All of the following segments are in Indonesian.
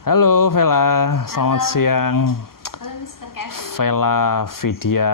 Halo Vela, selamat siang. Halo Mr. Kevin. Vela Vidya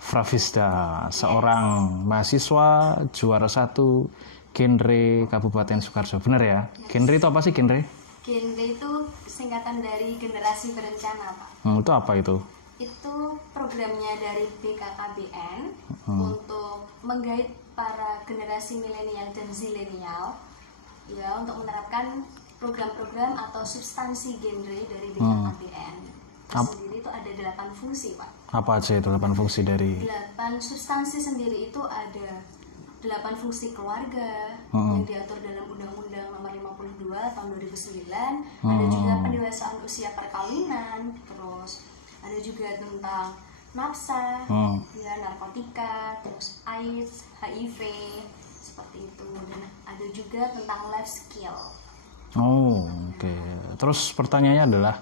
Fravisda, seorang mahasiswa juara 1 genre Kabupaten Sukoharjo. Bener ya? Genre itu apa sih genre? Genre itu singkatan dari generasi berencana, Pak. Itu apa itu? Itu programnya dari BKKBN untuk menggait para generasi milenial dan zilenial ya untuk menerapkan program-program atau substansi genre dari BKKBN. Sendiri itu ada 8 fungsi, Pak. Apa aja itu 8 fungsi dari? 8 substansi sendiri itu ada 8 fungsi keluarga yang diatur dalam Undang-Undang Nomor 52 Tahun 2009. Ada juga pendewasaan usia perkawinan, terus ada juga tentang nafsa, ya, narkotika, terus AIDS, HIV, seperti itu. Dan ada juga tentang life skill. Oh, oke. Terus pertanyaannya adalah,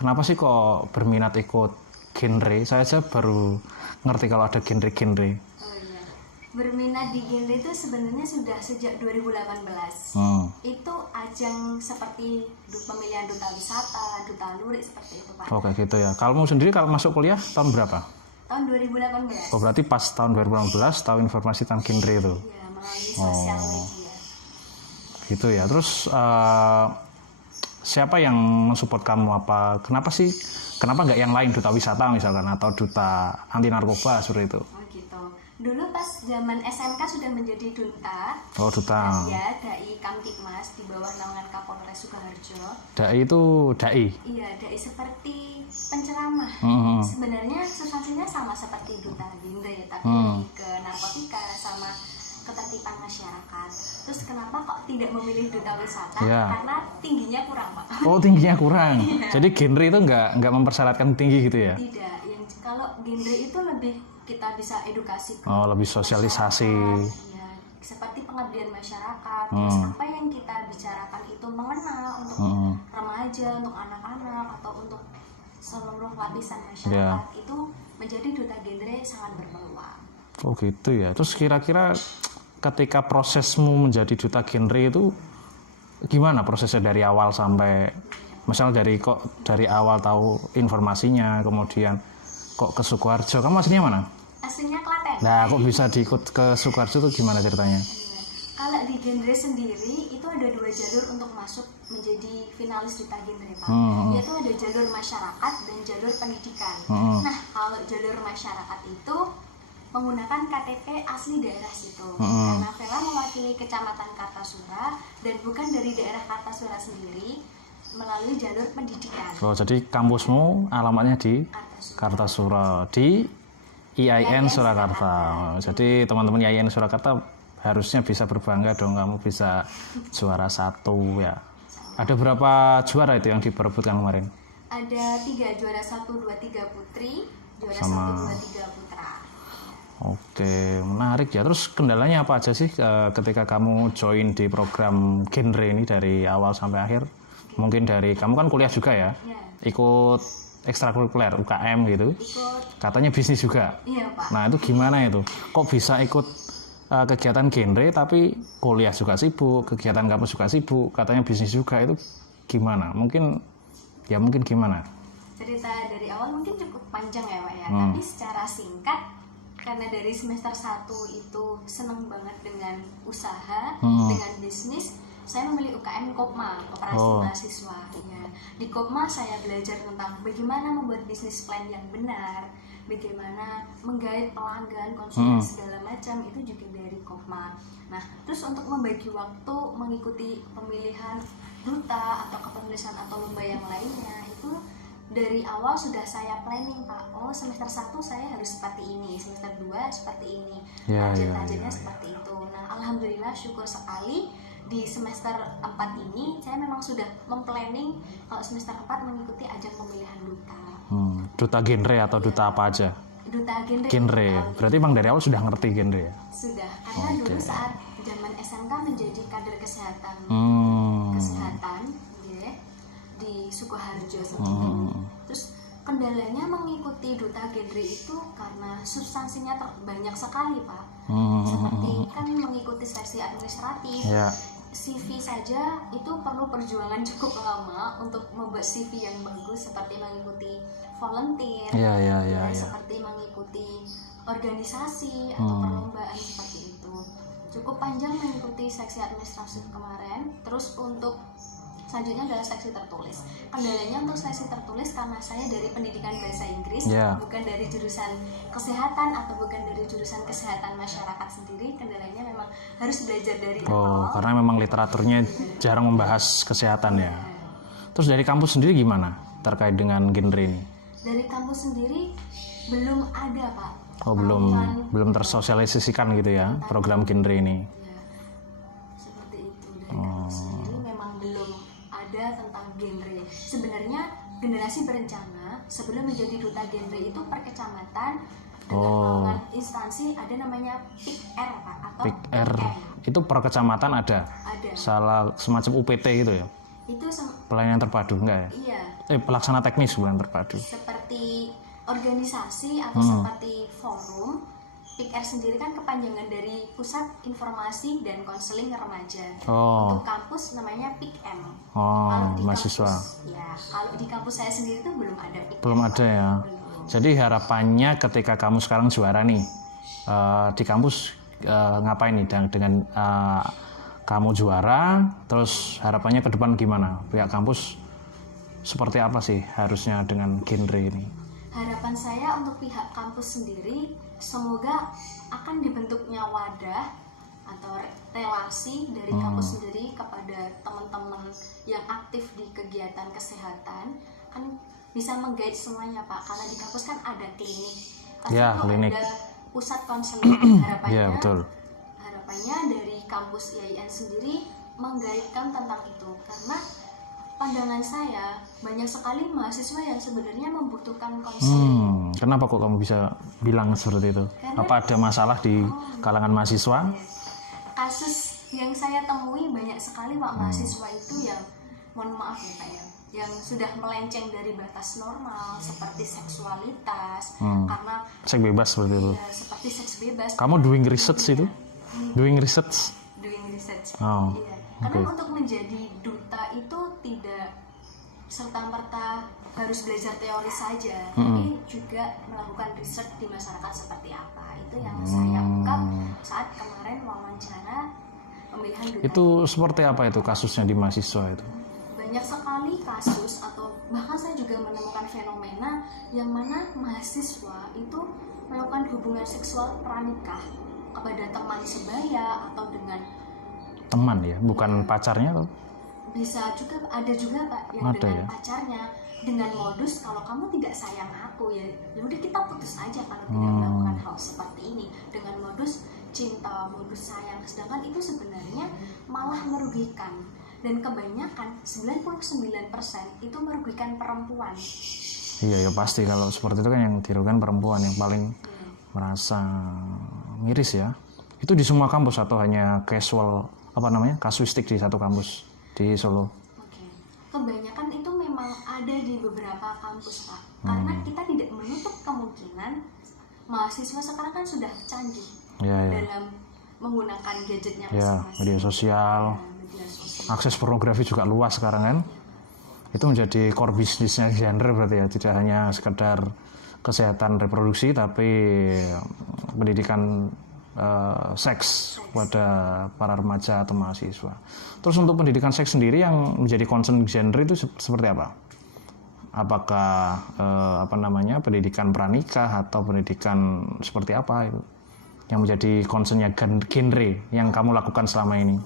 kenapa sih kok berminat ikut genre? Saya aja baru ngerti kalau ada genre-genre. Oh iya, berminat di genre itu sebenarnya sudah sejak 2018. Itu ajang seperti pemilihan duta wisata, duta lurik, seperti itu, Pak. Oh, kayak gitu ya. Kalau mau sendiri kalau masuk kuliah tahun berapa? Tahun 2018. Oh, berarti pas tahun 2018 tahu informasi tentang genre itu. Ya, melalui sosial media. Gitu ya. Terus siapa yang mensupport kamu? Kenapa nggak yang lain, duta wisata misalkan atau duta anti narkoba seperti itu? Oh gitu. Dulu pas zaman SMK sudah menjadi duta. Oh, duta. Ya, Dai Kamtibmas di bawah naungan Kapolres Sukoharjo. Dai itu dai. Iya, dai seperti penceramah. Sebenarnya substansinya sama seperti duta genre, tapi lebih ke narkotika sama ketertiban masyarakat. Terus kenapa kok tidak memilih duta wisata? Ya. Karena tingginya kurang, Pak. Oh, tingginya kurang. Jadi genre itu nggak mempersyaratkan tinggi gitu ya? Tidak. Yang kalau genre itu lebih kita bisa edukasi. Oh, lebih sosialisasi. Ya, seperti pengabdian masyarakat. Terus apa yang kita bicarakan itu mengenal untuk remaja, untuk anak-anak atau untuk seluruh lapisan masyarakat. Itu menjadi duta genre sangat berpeluang. Oh gitu ya. Terus kira-kira ketika prosesmu menjadi duta genre itu gimana prosesnya dari awal sampai misal dari awal tahu informasinya, kemudian kok ke Sukoharjo? Kamu aslinya mana? Aslinya Klaten. Nah, kok bisa diikut ke Sukoharjo itu gimana ceritanya? Kalau di genre sendiri itu ada 2 jalur untuk masuk menjadi finalis duta genre, Pak. Yaitu ada jalur masyarakat dan jalur pendidikan. Nah, kalau jalur masyarakat itu menggunakan KTP asli daerah situ. Karena Vela mewakili Kecamatan Kartasura dan bukan dari daerah Kartasura sendiri, melalui jalur pendidikan. Oh, jadi kampusmu alamatnya di Kartasura di IAIN Surakarta. Oh, jadi teman-teman IAIN Surakarta harusnya bisa berbangga dong, kamu bisa juara 1 ya. Ada berapa juara itu yang diperebutkan kemarin? Ada 3, juara 1, 2, 3 putri, juara 1, 2, 3 putra. Oke, menarik ya. Terus kendalanya apa aja sih ketika kamu join di program genre ini dari awal sampai akhir? Mungkin dari kamu kan kuliah juga ya? Ikut ekstrakurikuler UKM gitu. Katanya bisnis juga. Iya, Pak. Nah, itu gimana itu? Kok bisa ikut kegiatan genre tapi kuliah juga sibuk, kegiatan kampus juga sibuk, katanya bisnis juga, itu gimana? Mungkin gimana? Cerita dari awal mungkin cukup panjang ya, Pak ya. Tapi secara singkat, karena dari semester 1 itu seneng banget dengan usaha, dengan bisnis, saya memilih UKM Kopma, Koperasi Mahasiswa. Ya. Di Kopma saya belajar tentang bagaimana membuat bisnis plan yang benar, bagaimana menggait pelanggan, konsumen segala macam, itu juga dari Kopma. Nah, terus untuk membagi waktu mengikuti pemilihan duta atau kepenulisan atau lomba yang lainnya, itu dari awal sudah saya planning, Pak. Oh, semester 1 saya harus seperti ini, semester 2 seperti ini, target-targetnya seperti itu. Nah, alhamdulillah syukur sekali di semester 4 ini saya memang sudah memplanning kalau semester 4 mengikuti ajang pemilihan duta. Duta genre atau duta apa aja? Duta genre. Genre. Berarti emang dari awal sudah ngerti genre ya? Sudah, karena dulu saat zaman SMK menjadi kader kesehatan. Kesehatan ya, di Sukoharjo seperti itu. Terus kendalanya mengikuti duta genre itu karena substansinya banyak sekali, Pak. Seperti kan mengikuti seleksi administratif, CV saja itu perlu perjuangan cukup lama untuk membuat CV yang bagus, seperti mengikuti volunteer, seperti mengikuti organisasi atau perlombaan seperti itu. Cukup panjang mengikuti seksi administrasi kemarin. Terus untuk selanjutnya adalah seksi tertulis. Kendalanya untuk seksi tertulis karena saya dari pendidikan bahasa Inggris, bukan dari jurusan kesehatan atau bukan dari jurusan kesehatan masyarakat sendiri. Kendalanya memang harus belajar dari awal. Karena memang literaturnya jarang membahas kesehatan ya. Terus dari kampus sendiri gimana terkait dengan genre ini? Dari kampus sendiri belum ada, Pak. Belum tersosialisasikan gitu ya program genre ini. Ya, seperti itu. Dari kampus sendiri memang belum ada tentang genre. Sebenarnya generasi berencana sebelum menjadi duta genre itu per kecamatan dengan naungan instansi ada namanya PIK-R, Pak, atau PIK-R. Itu per kecamatan ada. Salah semacam UPT gitu ya. Itu pelayanan terpadu enggak ya? Iya. Pelaksana teknis bukan terpadu. Seperti organisasi atau seperti forum. PIK-R sendiri kan kepanjangan dari Pusat Informasi dan Konseling Remaja. Untuk kampus namanya PIK-M. Mahasiswa. Kalau di kampus saya sendiri itu belum ada PIK-M. Belum ada ya. Jadi harapannya ketika kamu sekarang juara nih di kampus ngapain nih dengan kamu juara, terus harapannya ke depan gimana? Pihak kampus seperti apa sih harusnya dengan genre ini? Harapan saya untuk pihak kampus sendiri, semoga akan dibentuknya wadah atau relasi dari kampus sendiri kepada teman-teman yang aktif di kegiatan kesehatan, kan bisa menggait semuanya, Pak. Karena di kampus kan ada klinik, pasti klinik. Ada pusat konseling. Harapannya dari kampus IAIN sendiri menggaitkan tentang itu, karena pandangan saya banyak sekali mahasiswa yang sebenarnya membutuhkan konseling. Kenapa kok kamu bisa bilang seperti itu? Karena, apa ada masalah di kalangan mahasiswa? Kasus yang saya temui banyak sekali, Pak, mahasiswa itu yang, mohon maaf ya, Pak, yang sudah melenceng dari batas normal seperti seksualitas, karena seks bebas seperti itu. Ya, seperti seks bebas. Kamu doing research itu? Doing research? Iya. Karena untuk menjadi duta itu tidak serta-merta harus belajar teori saja, tapi juga melakukan riset di masyarakat seperti apa. Itu yang saya ungkap saat kemarin wawancara pemilihan duta. Itu seperti apa itu kasusnya di mahasiswa itu? Banyak sekali kasus, atau bahkan saya juga menemukan fenomena yang mana mahasiswa itu melakukan hubungan seksual pranikah kepada teman sebaya atau dengan teman ya, bukan pacarnya atau? Bisa juga, ada juga, Pak, yang dengan pacarnya, dengan modus kalau kamu tidak sayang aku ya udah kita putus aja kalau tidak melakukan hal seperti ini, dengan modus cinta, modus sayang. Sedangkan itu sebenarnya malah merugikan, dan kebanyakan 99% itu merugikan perempuan. Iya ya, pasti kalau seperti itu kan yang dirugikan perempuan yang paling merasa miris ya. Itu di semua kampus atau hanya casual kasuistik di satu kampus di Solo? Kebanyakan itu memang ada di beberapa kampus, Pak. Karena kita tidak menutup kemungkinan mahasiswa sekarang kan sudah canggih dalam menggunakan gadgetnya masing-masing. Media sosial. Akses pornografi juga luas sekarang kan. Itu menjadi core bisnisnya genre berarti ya, tidak hanya sekedar kesehatan reproduksi tapi pendidikan seks pada para remaja atau mahasiswa. Terus untuk pendidikan seks sendiri yang menjadi concern genre itu seperti apa? Apakah pendidikan pranikah atau pendidikan seperti apa itu yang menjadi concernnya genre yang kamu lakukan selama ini?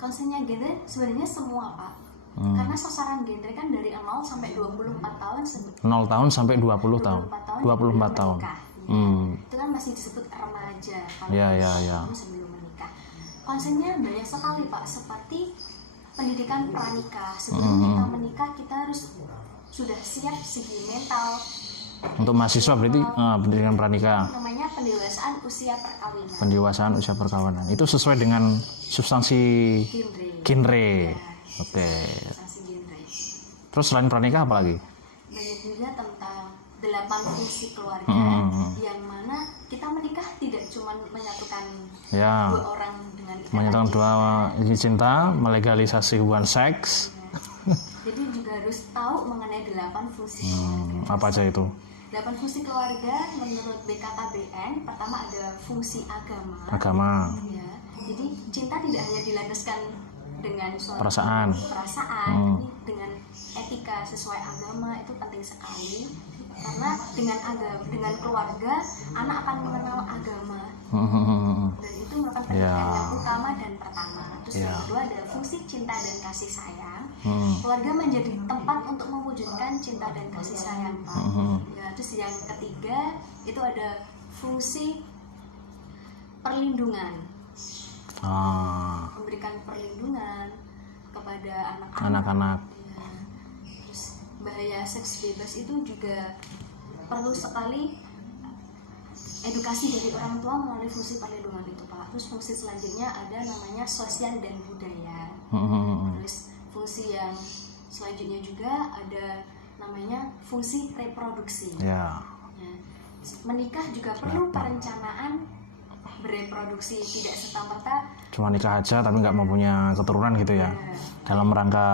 Concernnya genre sebenarnya semua, Pak. Karena sasaran genre kan dari 0 sampai 24 tahun. 0 tahun sampai 20 tahun. 24 tahun. Itu kan masih disebut remaja kalau sebelum menikah. Konsennya banyak sekali, Pak, seperti pendidikan pranikah. Sebelum kita menikah kita harus sudah siap segi mental. Untuk mahasiswa berarti pendidikan pranikah. Namanya pendewasaan usia perkawinan. Pendewasaan usia perkawinan. Itu sesuai dengan substansi genre. Substansi genre. Terus selain pranikah apa lagi? Banyak juga tentang 8 fungsi keluarga, yang mana kita menikah tidak cuma menyatukan dua orang dengan Menyatakan dua ini cinta, melegalisasi hubungan seks. Jadi juga harus tahu mengenai 8 fungsi. Apa aja itu? 8 fungsi keluarga menurut BKKBN, pertama ada fungsi agama. Agama. Ya, jadi cinta tidak hanya dilandaskan dengan suatu Perasaan. tapi dengan etika sesuai agama itu penting sekali. Karena dengan keluarga anak akan mengenal agama. Dan itu merupakan pendidikan yang utama dan pertama. Terus yang kedua ada fungsi cinta dan kasih sayang. Keluarga menjadi tempat untuk mewujudkan cinta dan kasih sayang, Pak. Ya, terus yang ketiga itu ada fungsi perlindungan. Memberikan perlindungan kepada anak-anak. Ya. Terus bahaya seks bebas itu juga perlu sekali edukasi dari orang tua melalui fungsi perlindungan itu, Pak. Terus fungsi selanjutnya ada namanya sosial dan budaya. Terus fungsi yang selanjutnya juga ada namanya fungsi reproduksi. Ya. Nah, menikah juga perlu perencanaan bereproduksi, tidak serta-merta cuma nikah aja tapi nggak mau punya keturunan gitu ya. Dalam rangka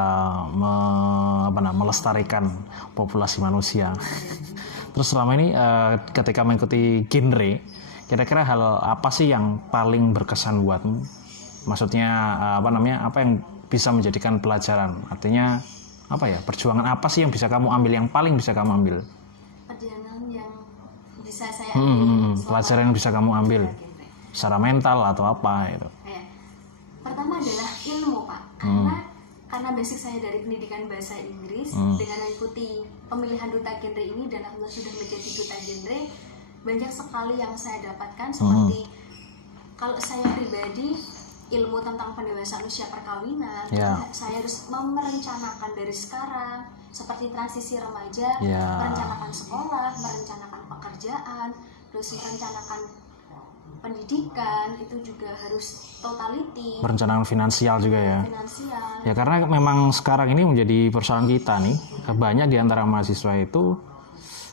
melestarikan populasi manusia. Terus selama ini ketika mengikuti genre, kira-kira hal apa sih yang paling berkesan buatmu? Maksudnya apa yang bisa menjadikan pelajaran? Artinya apa ya? Perjuangan apa sih yang bisa kamu ambil, yang paling bisa kamu ambil? Perjalanan yang bisa saya ambil. Pelajaran yang bisa kamu ambil secara mental atau apa itu? Pertama adalah ilmu, Pak. Karena basic saya dari pendidikan bahasa Inggris, dengan mengikuti pemilihan duta genre ini dan alhamdulillah sudah menjadi duta genre, banyak sekali yang saya dapatkan seperti kalau saya pribadi ilmu tentang pendewasaan usia perkawinan, saya harus merencanakan dari sekarang seperti transisi remaja, merencanakan sekolah, merencanakan pekerjaan, terus merencanakan pendidikan, itu juga harus totality. Perencanaan finansial juga ya. Finansial. Ya karena memang sekarang ini menjadi persoalan kita nih. Banyak di antara mahasiswa itu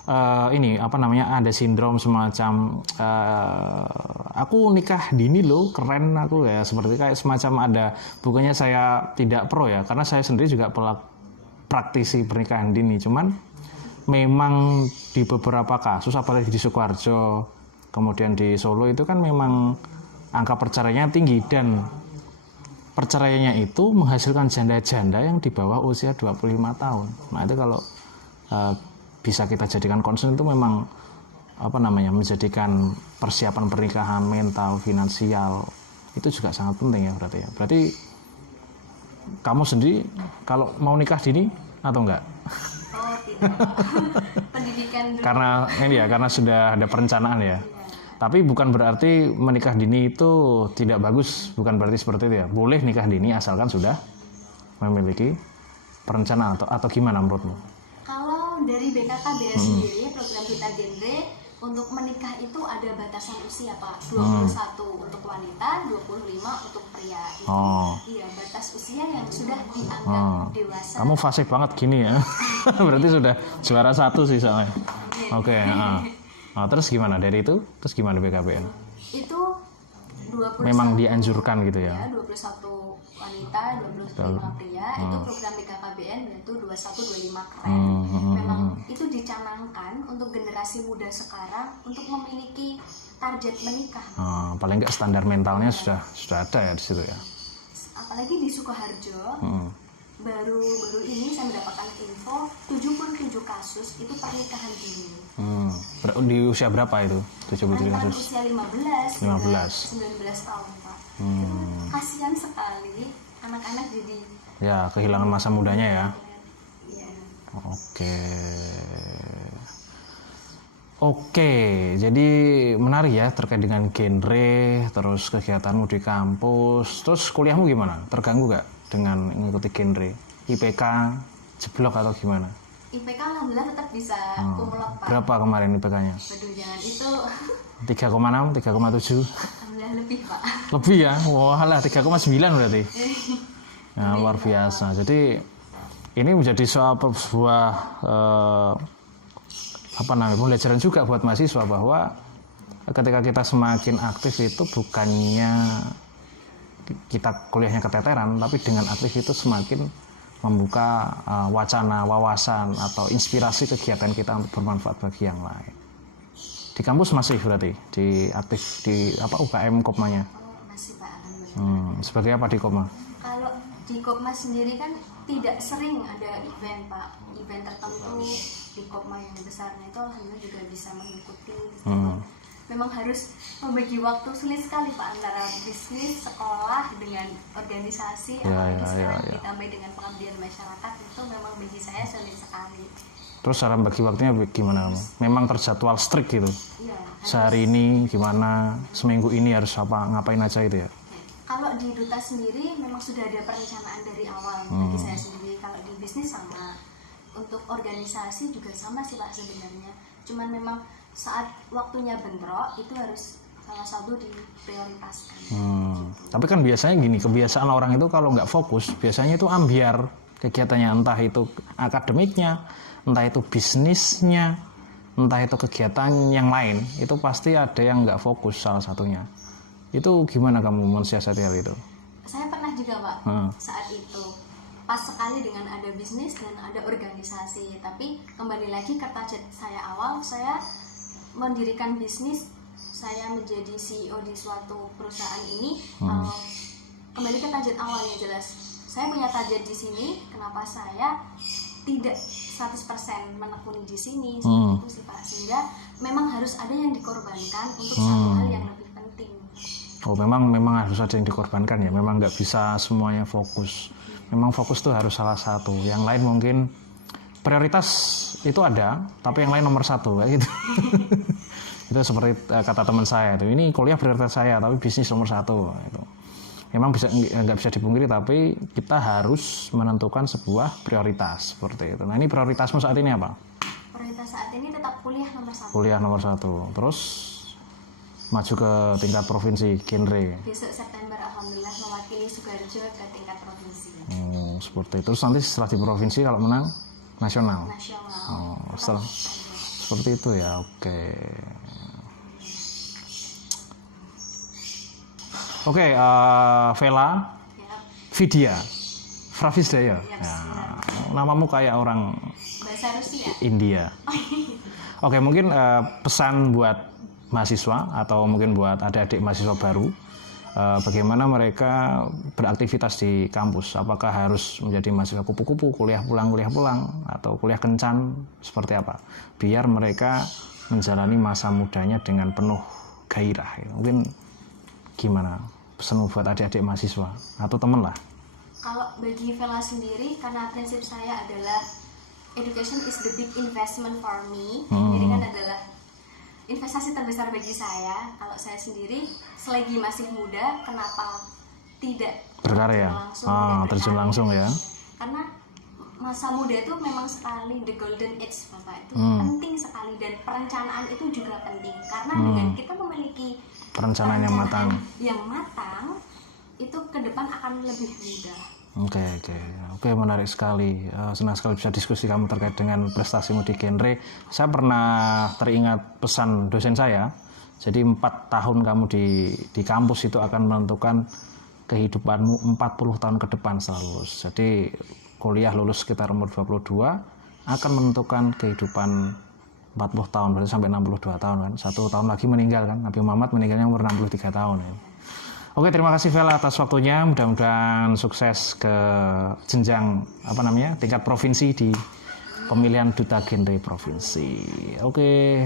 ada sindrom semacam aku nikah dini loh, keren aku ya, seperti kayak semacam ada, bukannya saya tidak pro ya, karena saya sendiri juga praktisi pernikahan dini, cuman memang di beberapa kasus apalagi di Sukoharjo kemudian di Solo itu kan memang angka perceraiannya tinggi dan perceraiannya itu menghasilkan janda-janda yang di bawah usia 25 tahun. Nah itu kalau bisa kita jadikan concern itu memang menjadikan persiapan pernikahan mental, finansial itu juga sangat penting ya berarti ya. Berarti kamu sendiri kalau mau nikah dini atau enggak? Oh tidak. Pendidikan dulu. Karena sudah ada perencanaan ya. Tapi bukan berarti menikah dini itu tidak bagus, bukan berarti seperti itu ya. Boleh nikah dini asalkan sudah memiliki perencanaan atau gimana menurutmu? Kalau dari BKKBN sendiri, program Duta Genre, untuk menikah itu ada batasan usia, Pak. 21 untuk wanita, 25 untuk pria. Iya, batas usia yang sudah dianggap dewasa. Kamu fasih banget gini ya. Berarti sudah juara 1 sih soalnya. Oke. Terus gimana dari itu? Terus gimana BKBN? Itu 21 memang dianjurkan gitu ya. 21 wanita, 25 pria. Itu program BKKBN yaitu 21-25 keren. Memang itu dicanangkan untuk generasi muda sekarang untuk memiliki target menikah. Paling enggak standar mentalnya sudah ada ya di situ ya. Apalagi di Sukoharjo. Baru ini saya mendapatkan info 77 kasus itu pernikahan dini. Di usia berapa itu? 77 kasus? Usia 15 19 tahun, Pak. Kasihan sekali anak-anak jadi ya kehilangan masa mudanya ya. Iya. Oke, jadi menarik ya terkait dengan genre, terus kegiatanmu di kampus, terus kuliahmu gimana? Terganggu gak dengan mengikuti genre? IPK jeblok atau gimana? IPK alhamdulillah tetap bisa kumulot, Pak. Berapa kemarin IPK-nya? Waduh, jangan itu 3,6, 3,7? alhamdulillah lebih, Pak. Lebih ya? Wah lah, 3,9 berarti. Nah, luar biasa. Jadi ini menjadi sebuah pembelajaran juga buat mahasiswa bahwa ketika kita semakin aktif itu bukannya kita kuliahnya keteteran, tapi dengan aktif itu semakin membuka wacana, wawasan atau inspirasi kegiatan kita untuk bermanfaat bagi yang lain. Di kampus masih berarti di aktif di UKM Kopmanya? Masih Pak, alhamdulillah. Sebagai apa di Kopma? Kalau di Kopma sendiri kan tidak sering ada event Pak, event tertentu di Kopma yang besarnya itu alhamdulillah juga bisa mengikuti. Memang harus membagi waktu, sulit sekali Pak antara bisnis, sekolah dengan organisasi, apalagi ditambah dengan pengabdian masyarakat, itu memang bagi saya sulit sekali. Terus cara bagi waktunya gimana? Memang terjadwal strict gitu? Iya. Sehari ini gimana? Seminggu ini harus ngapain aja itu ya? Kalau di Duta sendiri memang sudah ada perencanaan dari awal bagi saya sendiri. Kalau di bisnis sama, untuk organisasi juga sama sih Pak sebenarnya. Cuman memang saat waktunya bentrok itu harus salah satu diprioritaskan. Tapi kan biasanya gini, kebiasaan orang itu kalau nggak fokus biasanya itu ambiar kegiatannya, entah itu akademiknya, entah itu bisnisnya, entah itu kegiatan yang lain, itu pasti ada yang nggak fokus salah satunya. Itu gimana kamu mensiasati hal itu? Saya pernah juga Pak saat itu pas sekali dengan ada bisnis dan ada organisasi, tapi kembali lagi ke target saya awal, saya mendirikan bisnis, saya menjadi CEO di suatu perusahaan ini. Kembali ke target awalnya jelas, saya punya target di sini, kenapa saya tidak 100% menekuni di sini, seperti itu sih Pak, sehingga memang harus ada yang dikorbankan untuk satu hal yang lebih penting. Oh, memang harus ada yang dikorbankan ya, memang nggak bisa semuanya fokus. Memang fokus tuh harus salah satu, yang lain mungkin prioritas itu ada, tapi yang lain nomor satu kayak gitu. Itu seperti kata teman saya itu, ini kuliah prioritas saya, tapi bisnis nomor satu. Itu memang nggak bisa dipungkiri, tapi kita harus menentukan sebuah prioritas seperti itu. Nah, ini prioritasmu saat ini apa? Prioritas saat ini tetap kuliah nomor satu. Kuliah nomor satu, terus maju ke tingkat provinsi genre. Besok September alhamdulillah mewakili Sukoharjo ke tingkat provinsi. Seperti itu. Terus nanti setelah di provinsi kalau menang nasional. Seperti itu ya. Oke, Vela, Vidya, Fravisdaya. Namamu kayak orang bahasa Rusia. India. Oke, mungkin pesan buat mahasiswa atau mungkin buat adik-adik mahasiswa baru, bagaimana mereka beraktivitas di kampus? Apakah harus menjadi mahasiswa kupu-kupu, kuliah pulang, atau kuliah kencan, seperti apa? Biar mereka menjalani masa mudanya dengan penuh gairah. Mungkin gimana pesan buat adik-adik mahasiswa atau temen lah? Kalau bagi Vela sendiri, karena prinsip saya adalah education is the big investment for me. Jadi kan adalah investasi terbesar bagi saya. Kalau saya sendiri selagi masih muda, kenapa tidak berkarya? Terjun langsung ya. Karena masa muda itu memang sekali the golden age Bapak, itu penting sekali, dan perencanaan itu juga penting. Karena dengan kita memiliki perencanaan yang matang, itu ke depan akan lebih mudah. Oke, menarik sekali. Senang sekali bisa diskusi kamu terkait dengan prestasimu di genre. Saya pernah teringat pesan dosen saya. Jadi 4 tahun kamu di kampus itu akan menentukan kehidupanmu 40 tahun ke depan selalu. Jadi kuliah lulus sekitar umur 22 akan menentukan kehidupan 40 tahun, berarti sampai 62 tahun kan. 1 tahun lagi meninggal kan. Nabi Muhammad meninggalnya umur 63 tahun ya. Oke, terima kasih Vela atas waktunya. Mudah-mudahan sukses ke jenjang tingkat provinsi di pemilihan duta genre provinsi. Oke.